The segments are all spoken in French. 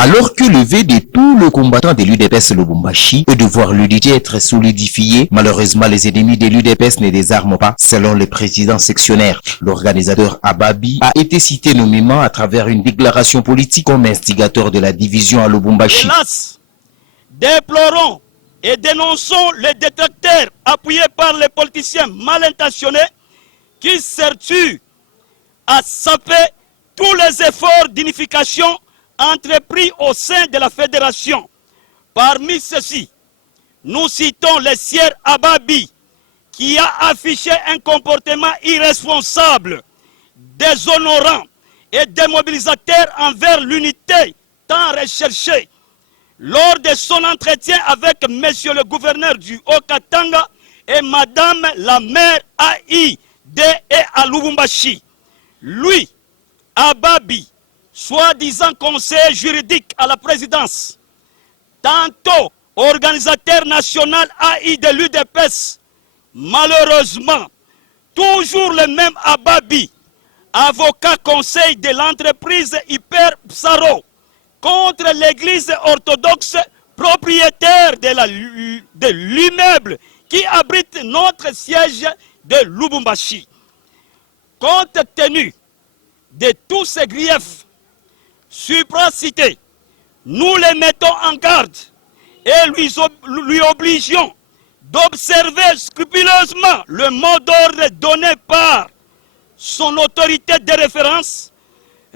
Alors que le vœu de tous les combattants de l'UDPS Lubumbashi est de voir l'unité être solidifiée, malheureusement les ennemis de l'UDPS ne désarment pas, selon le président sectionnaire. L'organisateur Ababi a été cité nommément à travers une déclaration politique comme instigateur de la division à Lubumbashi. Hélas, déplorons et dénonçons les détracteurs appuyés par les politiciens mal intentionnés qui s'évertuent à saper tous les efforts d'unification entrepris au sein de la fédération. Parmi ceux-ci, nous citons le sieur Ababi qui a affiché un comportement irresponsable, déshonorant et démobilisateur envers l'unité tant recherchée. Lors de son entretien avec monsieur le gouverneur du Haut-Katanga et madame la maire Aïe et à Lubumbashi, lui, Ababi, soi-disant conseiller juridique à la présidence, tantôt organisateur national AI de l'UDPS, malheureusement, toujours le même Ababi, avocat conseil de l'entreprise Hyper Psaro, contre l'église orthodoxe propriétaire de l'immeuble qui abrite notre siège de Lubumbashi. Compte tenu de tous ces griefs supracités, nous les mettons en garde et lui obligeons d'observer scrupuleusement le mot d'ordre donné par son autorité de référence,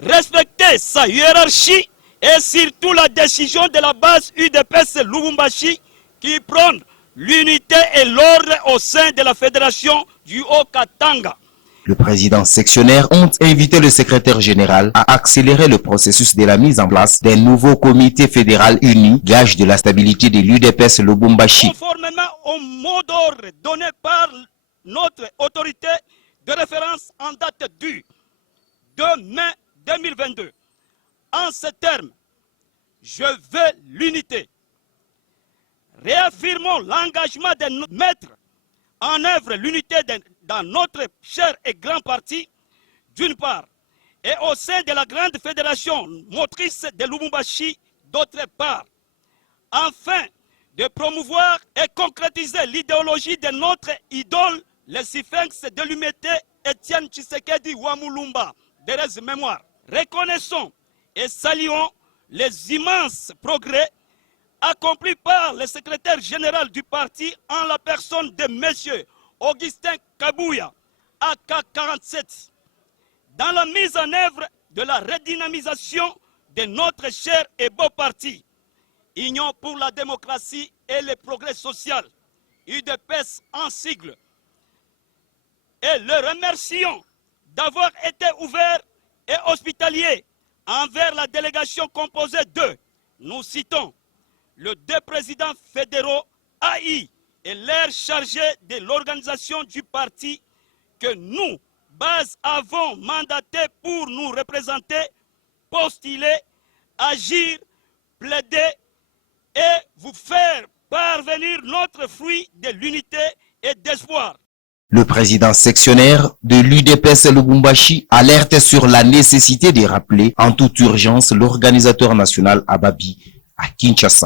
respecter sa hiérarchie et surtout la décision de la base UDPS Lubumbashi qui prône l'unité et l'ordre au sein de la fédération du Haut-Katanga. Le président sectionnaire ont invité le secrétaire général à accélérer le processus de la mise en place d'un nouveau comité fédéral uni, gage de la stabilité de l'UDPS Lubumbashi. Conformément au mot d'ordre donné par notre autorité de référence en date du 2 mai 2022, en ces termes, je veux l'unité. Réaffirmons l'engagement de mettre en œuvre l'unité dans notre cher et grand parti, d'une part, et au sein de la grande fédération motrice de Lubumbashi, d'autre part, afin de promouvoir et concrétiser l'idéologie de notre idole, le Sphinx de l'humanité, Étienne Tshisekedi Wamulumba, de mémoire. Reconnaissons et saluons les immenses progrès accomplis par le secrétaire général du parti en la personne de M. Augustin Kabouya, AK-47, dans la mise en œuvre de la redynamisation de notre cher et beau parti, Union pour la démocratie et le progrès social, UDPS en sigle. Et le remercions d'avoir été ouvert et hospitalier envers la délégation composée de, nous citons, le deux présidents fédéraux AI et l'air chargé de l'organisation du parti que nous, base, avons mandaté pour nous représenter, postuler, agir, plaider et vous faire parvenir notre fruit de l'unité et d'espoir. Le président sectionnaire de l'UDPS Lubumbashi alerte sur la nécessité de rappeler en toute urgence l'organisateur national Ababi à Kinshasa.